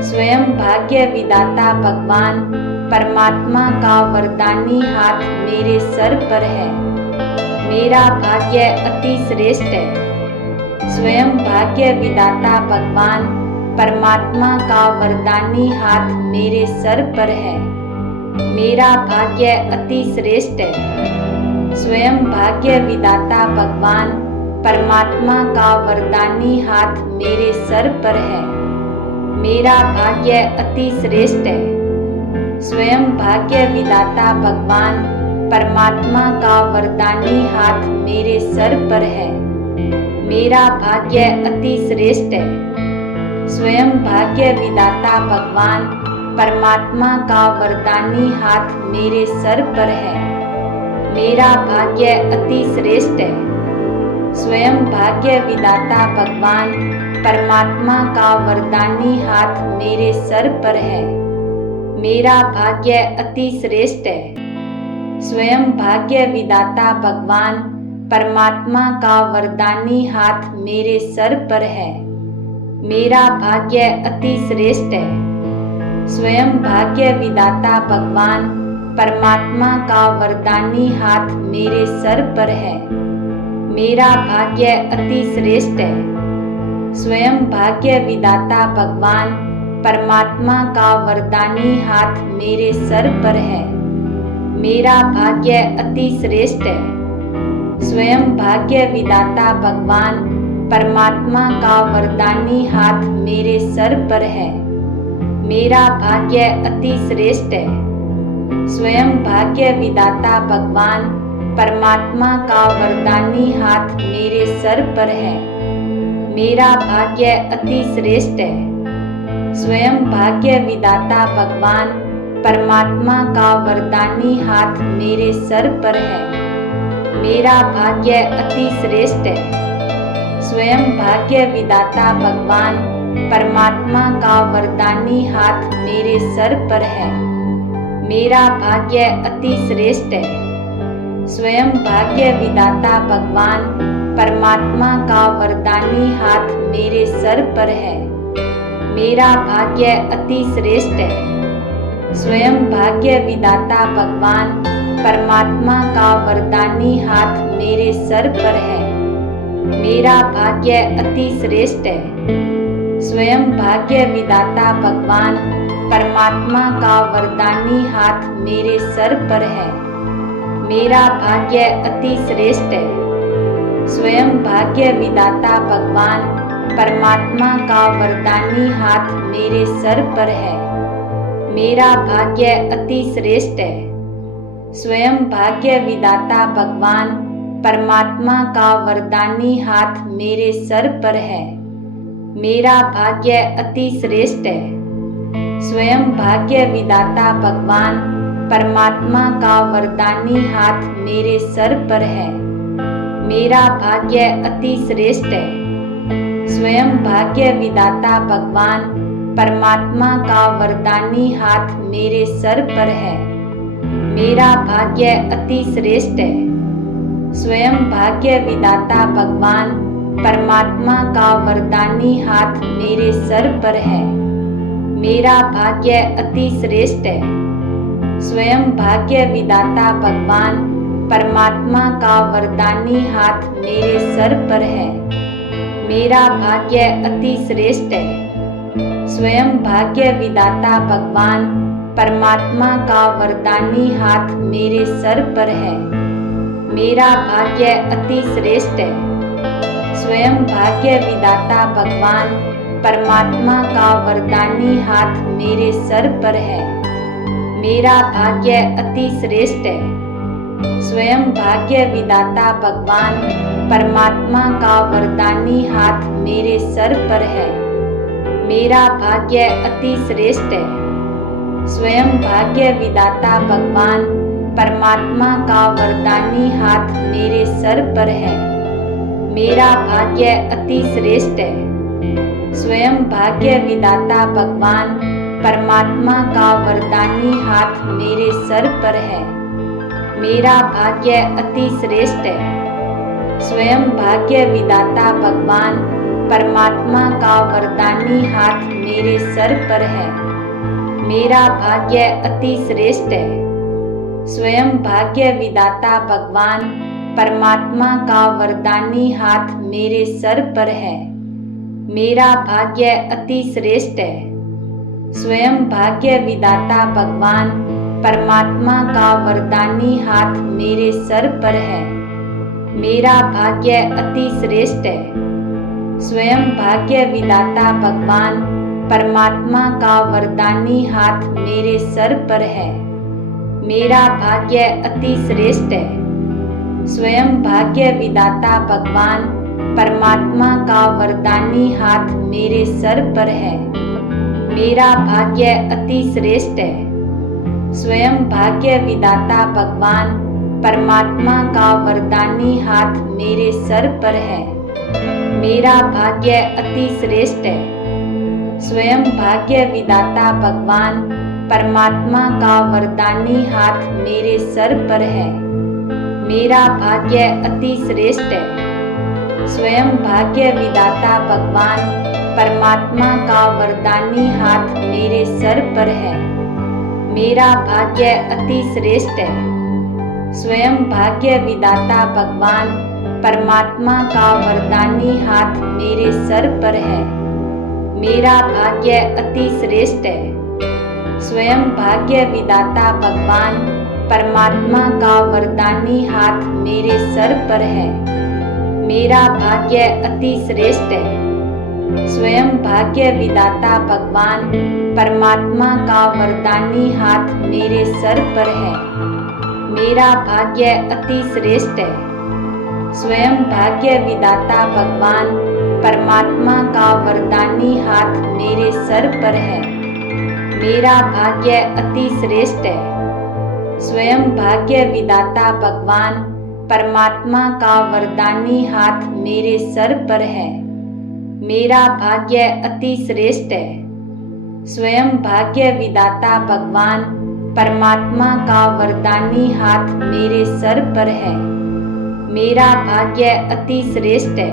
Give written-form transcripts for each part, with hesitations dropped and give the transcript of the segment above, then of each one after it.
स्वयं भाग्य विदाता भगवान परमात्मा का वरदानी हाथ मेरे सर पर है। मेरा भाग्य अति श्रेष्ठ है। स्वयं भाग्य विदाता भगवान परमात्मा का वरदानी हाथ मेरे सर पर है। मेरा भाग्य अति श्रेष्ठ है। स्वयं भाग्य विदाता भगवान परमात्मा का वरदानी हाथ मेरे सर पर है। मेरा भाग्य अति श्रेष्ठ है। स्वयं भाग्य विदाता भगवान परमात्मा का वरदानी हाथ मेरे सर पर है। मेरा भाग्य अति श्रेष्ठ है। स्वयं भाग्य विदाता भगवान परमात्मा का वरदानी हाथ मेरे सर पर है। मेरा भाग्य अति श्रेष्ठ है। स्वयं भाग्य विदाता भगवान परमात्मा का वरदानी हाथ मेरे सर पर है। मेरा भाग्य अति श्रेष्ठ है। स्वयं भाग्य विदाता भगवान परमात्मा का वरदानी हाथ मेरे सर पर है। मेरा भाग्य अति श्रेष्ठ है। स्वयं भाग्य विदाता भगवान परमात्मा का वरदानी हाथ मेरे सर पर है। मेरा भाग्य अति श्रेष्ठ है। स्वयं भाग्य विदाता भगवान परमात्मा का वरदानी हाथ मेरे सर पर है। मेरा भाग्य अति श्रेष्ठ है। स्वयं भाग्य विदाता भगवान परमात्मा का वरदानी हाथ मेरे सर पर है। मेरा भाग्य अति श्रेष्ठ है। स्वयं भाग्य विदाता भगवान परमात्मा का वरदानी हाथ मेरे सर पर है। मेरा भाग्य अति श्रेष्ठ है। स्वयं भाग्य विदाता भगवान परमात्मा का वरदानी हाथ मेरे सर पर है। मेरा भाग्य अति श्रेष्ठ है। स्वयं भाग्य विदाता भगवान परमात्मा का वरदानी हाथ मेरे सर पर है। मेरा भाग्य अति श्रेष्ठ है। स्वयं भाग्य विदाता भगवान परमात्मा का वरदानी हाथ मेरे सर पर है। मेरा भाग्य अति श्रेष्ठ है। स्वयं भाग्य विदाता भगवान परमात्मा का वरदानी हाथ मेरे सर पर है। मेरा भाग्य अति श्रेष्ठ है। स्वयं भाग्य विदाता भगवान परमात्मा का वरदानी हाथ मेरे सर पर है। मेरा भाग्य अति श्रेष्ठ है। स्वयं भाग्य विदाता भगवान परमात्मा का वरदानी हाथ मेरे सर पर है। मेरा भाग्य अति श्रेष्ठ है। स्वयं भाग्य विदाता भगवान परमात्मा का वरदानी हाथ मेरे सर पर है। मेरा भाग्य अति श्रेष्ठ है। स्वयं भाग्य विदाता भगवान परमात्मा का वरदानी हाथ मेरे सर पर है। मेरा भाग्य अति श्रेष्ठ है। स्वयं भाग्य विदाता भगवान परमात्मा का वरदानी हाथ मेरे सर पर है। मेरा भाग्य अति श्रेष्ठ है। स्वयं भाग्य विदाता भगवान परमात्मा का वरदानी हाथ मेरे सर पर है। मेरा भाग्य अति श्रेष्ठ है। स्वयं भाग्य विदाता भगवान परमात्मा का वरदानी हाथ मेरे सर पर है। मेरा भाग्य अति श्रेष्ठ है। स्वयं भाग्य विदाता भगवान परमात्मा का वरदानी हाथ मेरे सर पर है। मेरा भाग्य अति श्रेष्ठ है। स्वयं भाग्य विदाता भगवान परमात्मा का वरदानी हाथ मेरे सर पर है। मेरा भाग्य अति श्रेष्ठ है। स्वयं भाग्य विदाता भगवान परमात्मा का वरदानी हाथ मेरे सर पर है। मेरा भाग्य अति श्रेष्ठ है। स्वयं भाग्य विदाता भगवान परमात्मा का वरदानी हाथ मेरे सर पर है। मेरा भाग्य अति श्रेष्ठ है। स्वयं भाग्य विदाता भगवान परमात्मा का वरदानी हाथ मेरे सर पर है। मेरा भाग्य अति श्रेष्ठ है। स्वयं भाग्य विदाता भगवान परमात्मा का वरदानी हाथ मेरे सर पर है। मेरा भाग्य अति श्रेष्ठ है। स्वयं भाग्य विधाता भगवान परमात्मा का वरदानी हाथ मेरे सर पर है। मेरा भाग्य अति श्रेष्ठ है। स्वयं भाग्य विधाता भगवान परमात्मा का वरदानी हाथ मेरे सर पर है। मेरा भाग्य अति श्रेष्ठ है। स्वयं भाग्य विधाता भगवान परमात्मा का वरदानी हाथ मेरे सर पर है। मेरा भाग्य अति श्रेष्ठ है। स्वयं भाग्य विधाता भगवान परमात्मा का वरदानी हाथ मेरे सर पर है। मेरा भाग्य अति श्रेष्ठ है। स्वयं भाग्य विधाता भगवान परमात्मा का वरदानी हाथ मेरे सर पर है। मेरा भाग्य अति श्रेष्ठ है। स्वयं भाग्य विधाता भगवान परमात्मा का वरदानी हाथ मेरे सर पर है। मेरा भाग्य अति श्रेष्ठ है। स्वयं भाग्य विधाता भगवान परमात्मा का वरदानी हाथ मेरे सर पर है। मेरा भाग्य अति श्रेष्ठ है। स्वयं भाग्य विधाता भगवान परमात्मा का वरदानी हाथ मेरे सर पर है। मेरा भाग्य अति श्रेष्ठ है। स्वयं भाग्य विधाता भगवान परमात्मा का वरदानी हाथ मेरे सर पर है। मेरा भाग्य अति श्रेष्ठ है। स्वयं भाग्य विधाता भगवान परमात्मा का वरदानी हाथ मेरे सर पर है। मेरा भाग्य अति श्रेष्ठ है। स्वयं भाग्य विधाता भगवान परमात्मा का वरदानी हाथ मेरे सर पर है। मेरा भाग्य अति श्रेष्ठ है। स्वयं भाग्य विधाता भगवान परमात्मा का वरदानी हाथ मेरे सर पर है। मेरा भाग्य अति श्रेष्ठ है। स्वयं भाग्य विधाता भगवान परमात्मा का वरदानी हाथ मेरे सर पर है। मेरा भाग्य अति श्रेष्ठ है।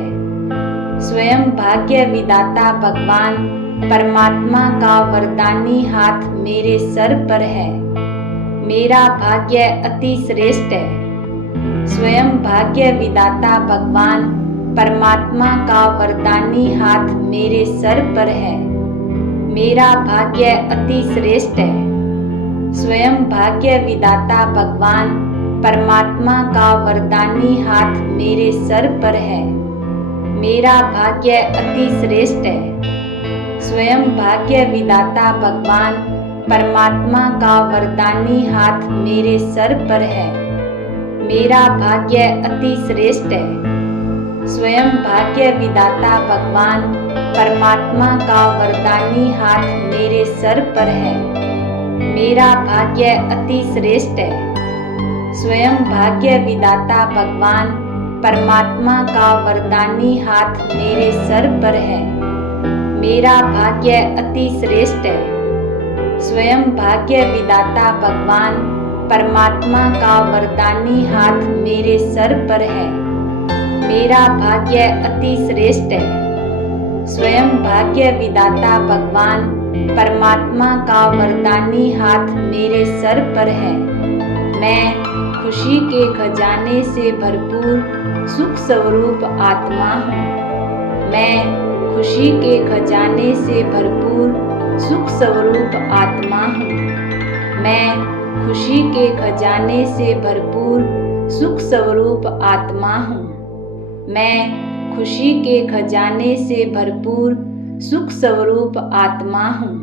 स्वयं भाग्य विधाता भगवान परमात्मा का वरदानी हाथ मेरे सर पर है। मेरा भाग्य अति श्रेष्ठ है। स्वयं भाग्य विधाता भगवान परमात्मा का वरदानी हाथ मेरे सर पर है। मेरा भाग्य अति श्रेष्ठ है। स्वयं भाग्य विधाता भगवान परमात्मा का वरदानी हाथ मेरे सर पर है। मेरा भाग्य अति श्रेष्ठ है। स्वयं भाग्य विधाता भगवान परमात्मा का वरदानी हाथ मेरे सर पर है। मेरा भाग्य अति श्रेष्ठ है। स्वयं भाग्य विधाता भगवान परमात्मा का वरदानी हाथ मेरे सर पर है। मेरा भाग्य अति श्रेष्ठ है। स्वयं भाग्य विधाता भगवान परमात्मा का वरदानी हाथ मेरे सर पर है। मेरा भाग्य अति श्रेष्ठ है। स्वयं भाग्य विधाता भगवान परमात्मा का वरदानी हाथ मेरे सर पर है। मेरा भाग्य अति श्रेष्ठ है। स्वयं भाग्य विधाता भगवान परमात्मा का वरदानी हाथ मेरे सर पर है। मैं खुशी के खजाने से भरपूर सुख स्वरूप आत्मा हूँ। मैं खुशी के खजाने से भरपूर सुख स्वरूप आत्मा हूँ। मैं खुशी के खजाने से भरपूर सुख स्वरूप आत्मा हूँ। मैं खुशी के खजाने से भरपूर सुख स्वरूप आत्मा हूँ।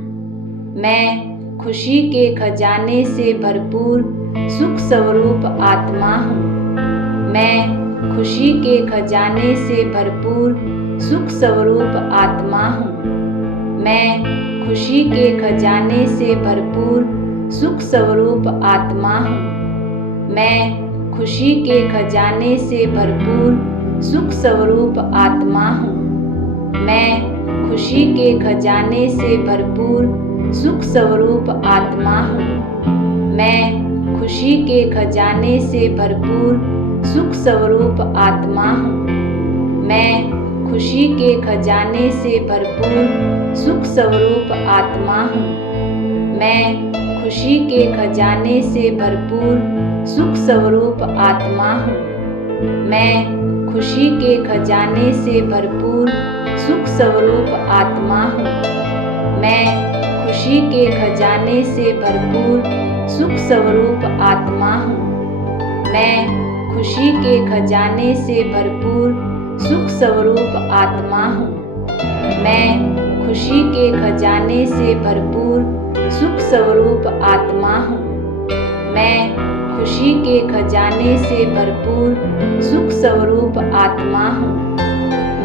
मैं खुशी के खजाने से भरपूर सुख स्वरूप आत्मा हूँ। मैं खुशी के खजाने से भरपूर सुख स्वरूप आत्मा हूँ। मैं खुशी के खजाने से भरपूर सुख स्वरूप आत्मा हूँ। मैं खुशी के खजाने से भरपूर सुख स्वरूप आत्मा हूँ। मैं खुशी के खजाने से भरपूर सुख स्वरूप आत्मा हूँ। मैं खुशी के खजाने से भरपूर सुख स्वरूप आत्मा हूँ। मैं खुशी के खजाने से भरपूर सुख स्वरूप आत्मा हूँ। मैं खुशी के खजाने से भरपूर सुख स्वरूप आत्मा हूँ। मैं खुशी के खजाने से भरपूर सुख स्वरूप आत्मा हूँ। मैं खुशी के खजाने से भरपूर सुख स्वरूप आत्मा हूँ। मैं खुशी के खजाने से भरपूर सुख स्वरूप आत्मा हूँ। मैं खुशी के खजाने से भरपूर सुख स्वरूप आत्मा हूँ। मैं खुशी के खजाने से भरपूर सुख स्वरूप आत्मा हूँ।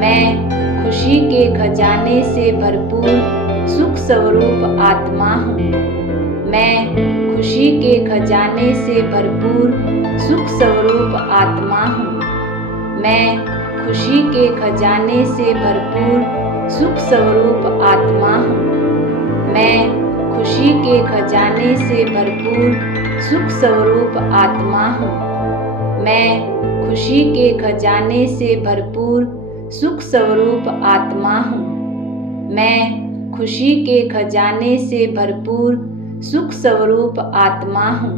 मैं खुशी के खजाने से भरपूर सुख स्वरूप आत्मा हूँ। मैं खुशी के खजाने से भरपूर सुख स्वरूप आत्मा हूँ। मैं खुशी के खजाने से भरपूर सुख स्वरूप आत्मा हूँ। मैं खुशी के खजाने से भरपूर सुख स्वरूप आत्मा हूँ। मैं खुशी के खजाने से भरपूर सुख स्वरूप आत्मा हूँ। मैं खुशी के खजाने से भरपूर सुख स्वरूप आत्मा हूँ।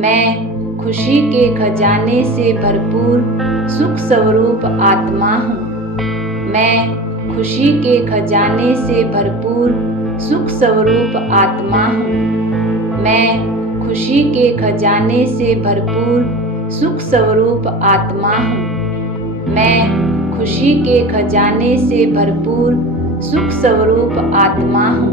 मैं खुशी के खजाने से भरपूर सुख स्वरूप आत्मा हूँ। मैं खुशी के खजाने से भरपूर सुख स्वरूप आत्मा हूँ। मैं खुशी के खजाने से भरपूर सुख स्वरूप आत्मा हूँ। मैं खुशी के खजाने से भरपूर सुख स्वरूप आत्मा हूँ।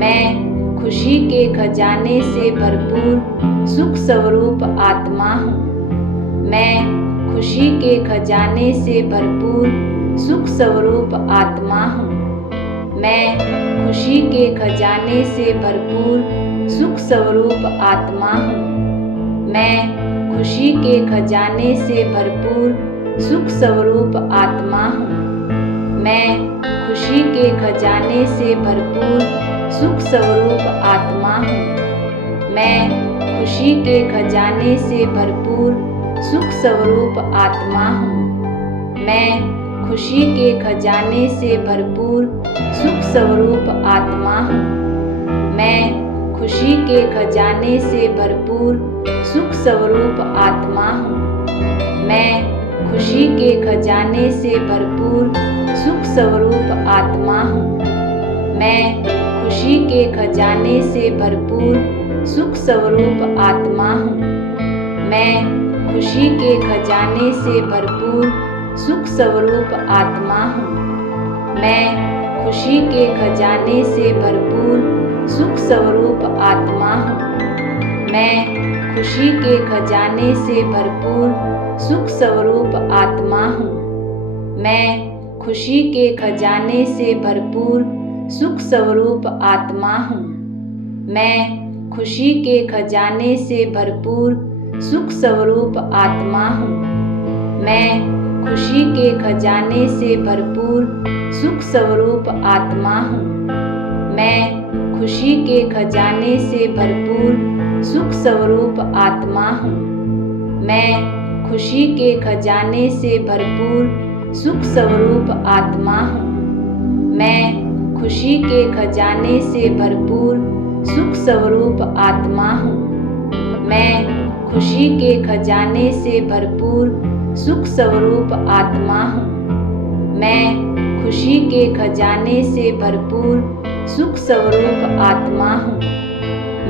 मैं खुशी के खजाने से भरपूर सुख स्वरूप आत्मा हूँ। मैं खुशी के खजाने से भरपूर सुख स्वरूप आत्मा हूँ। मैं खुशी के खजाने से भरपूर सुख स्वरूप आत्मा हूँ। मैं खुशी के खजाने से भरपूर सुख स्वरूप आत्मा हूँ। मैं खुशी के खजाने से भरपूर सुख स्वरूप आत्मा हूँ। मैं खुशी के खजाने से भरपूर सुख स्वरूप आत्मा हूँ। मैं खुशी के खजाने से भरपूर सुख स्वरूप आत्मा हूँ। मैं खुशी के खजाने से भरपूर सुख स्वरूप आत्मा हूँ। मैं खुशी के खजाने से भरपूर सुख स्वरूप आत्मा हूँ। मैं खुशी के खजाने से भरपूर सुख स्वरूप आत्मा हूँ। मैं खुशी के खजाने से भरपूर सुख स्वरूप आत्मा हूँ। मैं खुशी के खजाने से भरपूर सुख स्वरूप आत्मा हूँ। मैं खुशी के खजाने से भरपूर सुख स्वरूप आत्मा हूँ। मैं खुशी के खजाने से भरपूर सुख स्वरूप आत्मा हूँ। मैं खुशी के खजाने से भरपूर सुख स्वरूप आत्मा हूँ। मैं खुशी के खजाने से भरपूर सुख स्वरूप आत्मा हूँ। मैं खुशी के खजाने से भरपूर सुख स्वरूप आत्मा हूँ। मैं खुशी के खजाने से भरपूर सुख स्वरूप आत्मा हूँ। मैं खुशी के खजाने से भरपूर सुख स्वरूप आत्मा हूँ। मैं खुशी के खजाने से भरपूर सुख स्वरूप आत्मा हूँ। मैं खुशी के खजाने से भरपूर सुख स्वरूप आत्मा हूँ।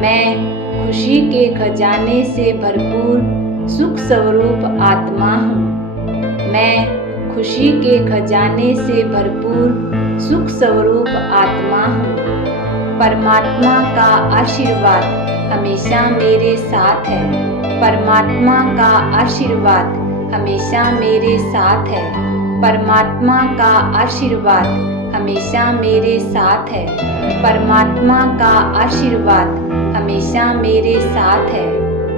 मैं खुशी के खजाने से भरपूर सुख स्वरूप आत्मा हूँ। मैं खुशी के खजाने से भरपूर सुख स्वरूप आत्मा हूँ। परमात्मा का आशीर्वाद हमेशा मेरे साथ है। परमात्मा का आशीर्वाद हमेशा मेरे साथ है। परमात्मा का आशीर्वाद हमेशा मेरे साथ है। परमात्मा का आशीर्वाद हमेशा मेरे साथ है।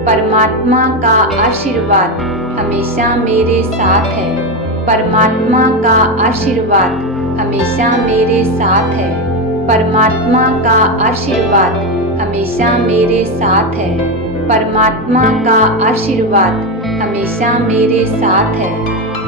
परमात्मा का आशीर्वाद हमेशा मेरे साथ है। परमात्मा का आशीर्वाद हमेशा मेरे साथ है। परमात्मा का आशीर्वाद हमेशा मेरे साथ है। परमात्मा का आशीर्वाद हमेशा मेरे साथ है।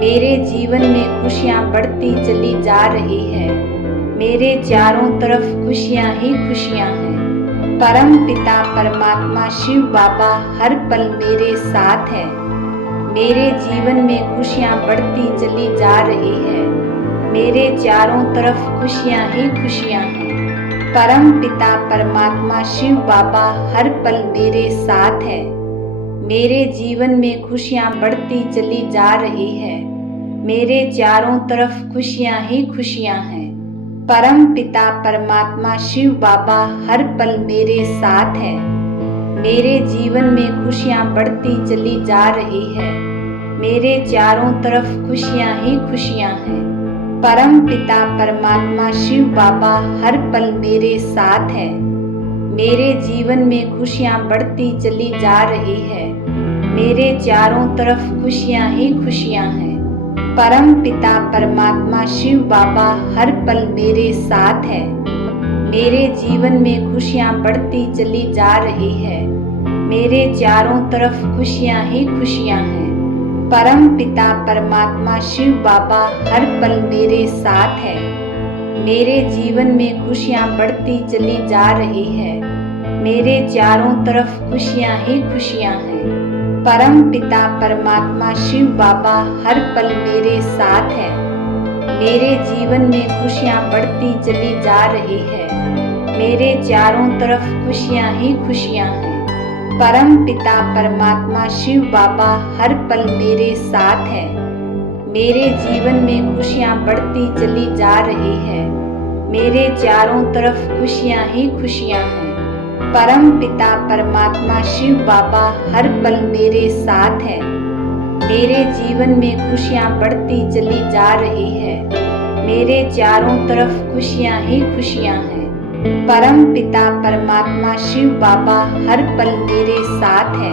मेरे जीवन में खुशियाँ बढ़ती चली जा रही है। मेरे चारों तरफ खुशियाँ ही खुशियाँ हैं। परम पिता परमात्मा शिव बाबा हर पल मेरे साथ है। मेरे जीवन में खुशियाँ बढ़ती चली जा रही है। मेरे चारों तरफ खुशियाँ ही खुशियाँ हैं। परम पिता परमात्मा शिव बाबा हर पल मेरे साथ है। मेरे जीवन में खुशियाँ बढ़ती चली जा रही है। मेरे चारों तरफ खुशियाँ ही खुशियाँ हैं। परम पिता परमात्मा शिव बाबा हर पल मेरे साथ है। मेरे जीवन में खुशियाँ बढ़ती चली जा रही है। मेरे चारों तरफ खुशियाँ ही खुशियाँ हैं। परम पिता परमात्मा शिव बाबा हर पल मेरे साथ है। मेरे जीवन में खुशियाँ बढ़ती चली जा रही है। मेरे चारों तरफ खुशियाँ ही खुशियाँ हैं। परम पिता परमात्मा शिव बाबा हर पल मेरे साथ है। मेरे जीवन में खुशियाँ बढ़ती चली जा रही है। मेरे चारों तरफ खुशियाँ ही खुशियाँ हैं। परम पिता परमात्मा शिव बाबा हर पल मेरे साथ है। मेरे जीवन में खुशियाँ बढ़ती चली जा रही है। मेरे चारों तरफ खुशियाँ ही खुशियाँ हैं। परम पिता परमात्मा शिव बाबा हर पल मेरे साथ है। मेरे जीवन में खुशियाँ बढ़ती चली जा रही है। मेरे चारों तरफ खुशियाँ ही खुशियाँ हैं। परम पिता परमात्मा शिव बाबा हर पल मेरे साथ है। मेरे जीवन में खुशियाँ बढ़ती चली जा रही है। मेरे चारों तरफ खुशियाँ ही खुशियाँ हैं। परम पिता परमात्मा शिव बाबा हर पल मेरे साथ है। मेरे जीवन में खुशियाँ बढ़ती चली जा रही है। मेरे चारों तरफ खुशियाँ ही खुशियाँ हैं। परम पिता परमात्मा शिव बाबा हर पल मेरे साथ है।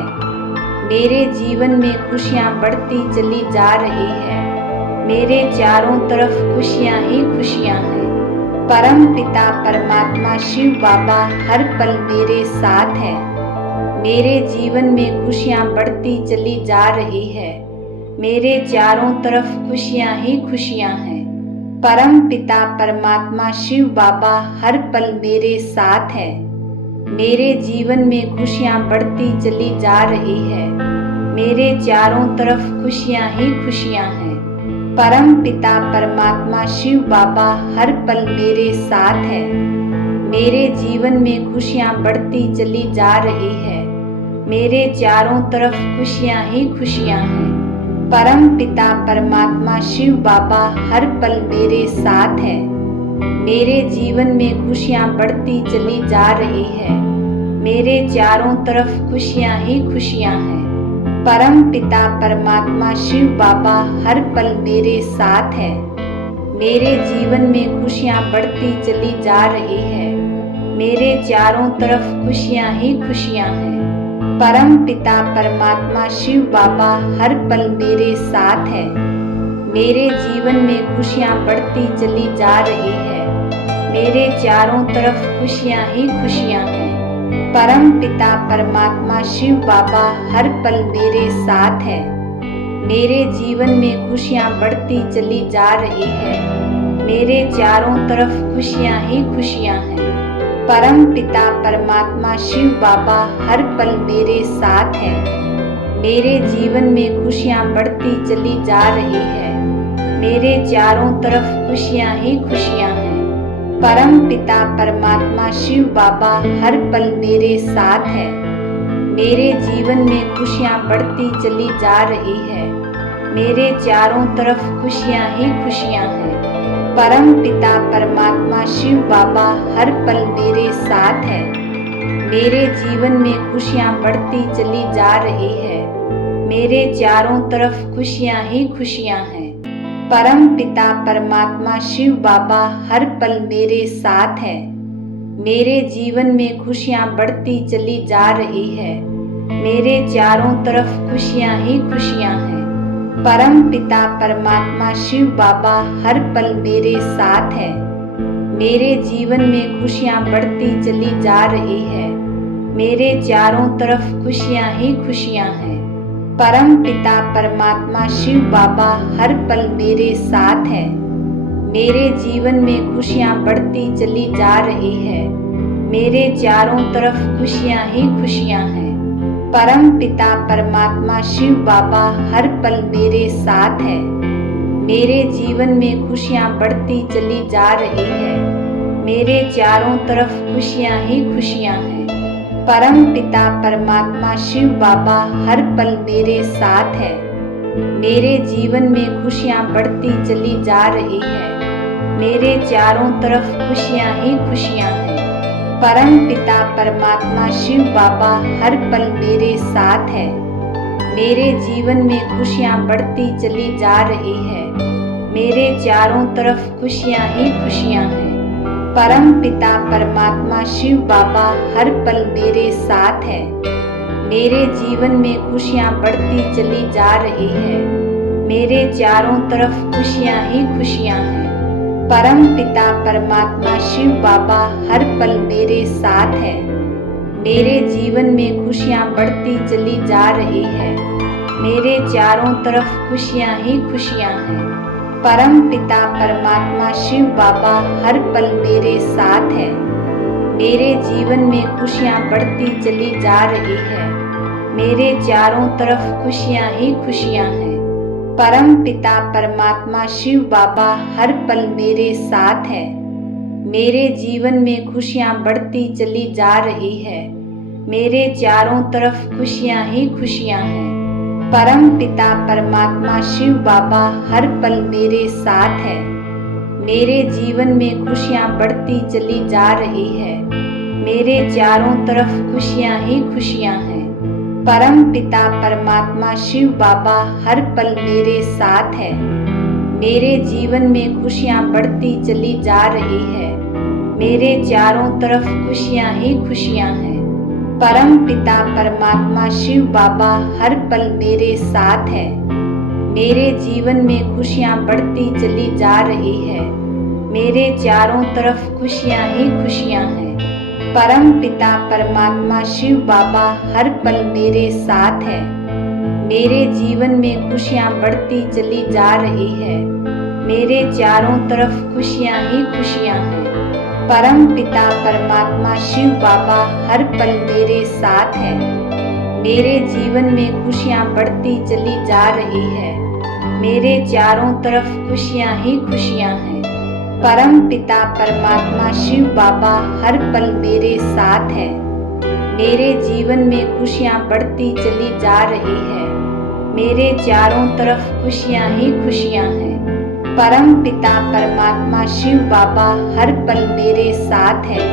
मेरे जीवन में खुशियाँ बढ़ती चली जा रही है। मेरे चारों तरफ खुशियाँ ही खुशियाँ हैं। परम पिता परमात्मा शिव बाबा हर पल मेरे साथ है। मेरे जीवन में खुशियाँ बढ़ती चली जा रही है। मेरे चारों तरफ खुशियाँ ही खुशियाँ हैं। परम पिता परमात्मा शिव बाबा हर पल मेरे साथ है। मेरे जीवन में खुशियाँ बढ़ती चली जा रही है। मेरे चारों तरफ खुशियाँ ही खुशियाँ हैं। परम पिता परमात्मा शिव बाबा हर पल मेरे साथ है। मेरे जीवन में खुशियाँ बढ़ती चली जा रही है। मेरे चारों तरफ खुशियाँ ही खुशियाँ हैं। परम पिता परमात्मा शिव बाबा हर पल मेरे साथ है। मेरे जीवन में खुशियाँ बढ़ती चली जा रही है। मेरे चारों तरफ खुशियाँ ही खुशियाँ हैं। परम पिता परमात्मा शिव बाबा हर पल मेरे साथ है। मेरे जीवन में खुशियाँ बढ़ती चली जा रही है। मेरे चारों तरफ खुशियाँ ही खुशियाँ हैं। परम पिता परमात्मा शिव बाबा हर पल मेरे साथ है। मेरे जीवन में खुशियाँ बढ़ती चली जा रही है। मेरे चारों तरफ खुशियाँ ही खुशियाँ हैं। परम पिता परमात्मा शिव बाबा हर पल मेरे साथ है। मेरे जीवन में खुशियाँ बढ़ती चली जा रही है। मेरे चारों तरफ खुशियाँ ही खुशियाँ हैं। परम पिता परमात्मा शिव बाबा हर पल मेरे साथ है। मेरे जीवन में खुशियाँ बढ़ती चली जा रही है। मेरे चारों तरफ खुशियाँ ही खुशियाँ हैं। परम पिता परमात्मा शिव बाबा हर पल मेरे साथ है। मेरे जीवन में खुशियाँ बढ़ती चली जा रही है। मेरे चारों तरफ खुशियाँ ही खुशियाँ हैं। परम पिता परमात्मा शिव बाबा हर पल मेरे साथ है। मेरे जीवन में खुशियाँ बढ़ती चली जा रही है। मेरे चारों तरफ खुशियाँ ही खुशियाँ हैं। परम पिता परमात्मा शिव बाबा हर पल मेरे साथ है। मेरे जीवन में खुशियाँ बढ़ती चली जा रही है। मेरे चारों तरफ खुशियाँ ही खुशियाँ हैं। परम पिता परमात्मा शिव बाबा हर पल मेरे साथ है। मेरे जीवन में खुशियाँ बढ़ती चली जा रही है। मेरे चारों तरफ खुशियाँ ही खुशियाँ हैं। परम पिता परमात्मा शिव बाबा हर पल मेरे साथ है। मेरे जीवन में खुशियाँ बढ़ती चली जा रही है। मेरे चारों तरफ खुशियाँ ही खुशियाँ हैं। परम पिता परमात्मा शिव बाबा हर पल मेरे साथ है। मेरे जीवन में खुशियाँ बढ़ती चली जा रही है। मेरे चारों तरफ खुशियाँ ही खुशियाँ हैं। परम पिता परमात्मा शिव बाबा हर पल मेरे साथ है। मेरे जीवन में खुशियाँ बढ़ती चली जा रही है। मेरे चारों तरफ खुशियाँ ही खुशियाँ हैं। परम पिता परमात्मा शिव बाबा हर पल मेरे साथ है। मेरे जीवन में खुशियाँ बढ़ती चली जा रही है। मेरे चारों तरफ खुशियाँ ही खुशियाँ हैं। परम पिता परमात्मा शिव बाबा हर पल मेरे साथ है। मेरे जीवन में खुशियाँ बढ़ती चली जा रही है। मेरे चारों तरफ खुशियाँ ही खुशियाँ हैं। परम पिता परमात्मा शिव बाबा हर पल मेरे साथ है। मेरे जीवन में खुशियाँ बढ़ती चली जा रही है। मेरे चारों तरफ खुशियाँ ही खुशियाँ हैं। परम पिता परमात्मा शिव बाबा हर पल मेरे साथ है। मेरे जीवन में खुशियाँ बढ़ती चली जा रही है। मेरे चारों तरफ खुशियाँ ही खुशियाँ हैं। परम पिता परमात्मा शिव बाबा हर पल मेरे साथ है। मेरे जीवन में खुशियाँ बढ़ती चली जा रही है। मेरे चारों तरफ खुशियाँ ही खुशियाँ हैं। परम पिता परमात्मा शिव बाबा हर पल मेरे साथ है। मेरे जीवन में खुशियाँ बढ़ती चली जा रही है। मेरे चारों तरफ खुशियाँ ही खुशियाँ हैं। परम पिता परमात्मा शिव बाबा हर पल मेरे साथ है। मेरे जीवन में खुशियाँ बढ़ती चली जा रही है। मेरे चारों तरफ खुशियाँ ही खुशियाँ हैं। परम पिता परमात्मा शिव बाबा हर पल मेरे साथ है। मेरे जीवन में खुशियाँ बढ़ती चली जा रही है। मेरे चारों तरफ खुशियाँ ही खुशियाँ हैं। परम पिता परमात्मा शिव बाबा हर पल मेरे साथ है। मेरे जीवन में खुशियाँ बढ़ती चली जा रही है। मेरे चारों तरफ खुशियाँ ही खुशियाँ हैं। परम पिता परमात्मा शिव बाबा हर पल मेरे साथ है। मेरे जीवन में खुशियाँ बढ़ती चली जा रही है। मेरे चारों तरफ खुशियाँ ही खुशियाँ हैं। परम पिता परमात्मा शिव बाबा हर पल मेरे साथ है। मेरे जीवन में खुशियाँ बढ़ती चली जा रही है। मेरे चारों तरफ खुशियाँ ही खुशियाँ हैं। परम पिता परमात्मा शिव बाबा हर पल मेरे साथ है।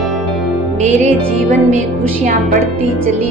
मेरे जीवन में खुशियाँ बढ़ती चली